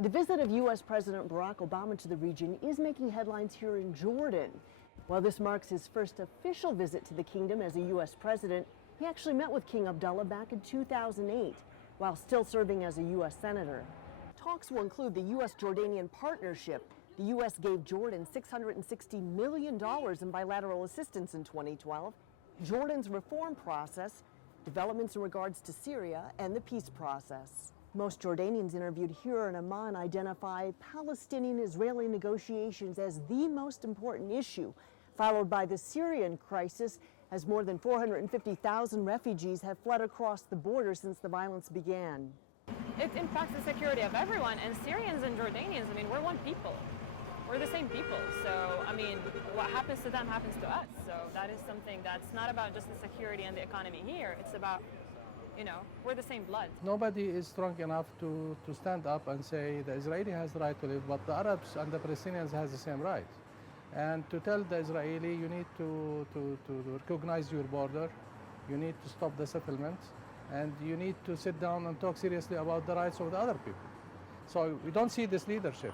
The visit of U.S. President Barack Obama to the region is making headlines here in Jordan. While this marks his first official visit to the kingdom as a U.S. president, he actually met with King Abdullah back in 2008, while still serving as a U.S. senator. Talks will include the U.S.-Jordanian partnership. The U.S. gave Jordan $660 million in bilateral assistance in 2012, Jordan's reform process, developments in regards to Syria, and the peace process. Most Jordanians interviewed here in Amman identify Palestinian-Israeli negotiations as the most important issue, followed by the Syrian crisis, as more than 450,000 refugees have fled across the border since the violence began. It impacts the security of everyone, and Syrians and Jordanians, we're one people. We're the same people, so, what happens to them happens to us. So that is something that's not about just the security and the economy here, it's about, we're the same blood. Nobody is strong enough to stand up and say the Israeli has the right to live, but the Arabs and the Palestinians has the same right. And to tell the Israeli, you need to recognize your border, you need to stop the settlement, and you need to sit down and talk seriously about the rights of the other people. So we don't see this leadership.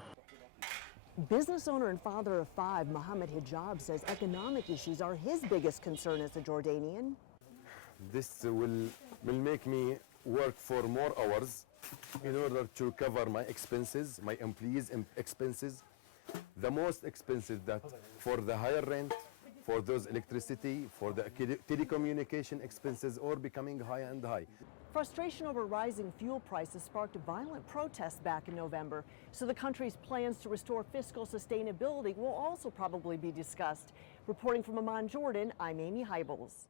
Business owner and father of five, Mohammed Hijab, says economic issues are his biggest concern as a Jordanian. This will make me work for more hours in order to cover my expenses, my employees' expenses. The most expensive that for the higher rent, for those electricity, for the telecommunication expenses, are becoming higher and high. Frustration over rising fuel prices sparked violent protests back in November, so the country's plans to restore fiscal sustainability will also probably be discussed. Reporting from Amman, Jordan, I'm Amy Hybels.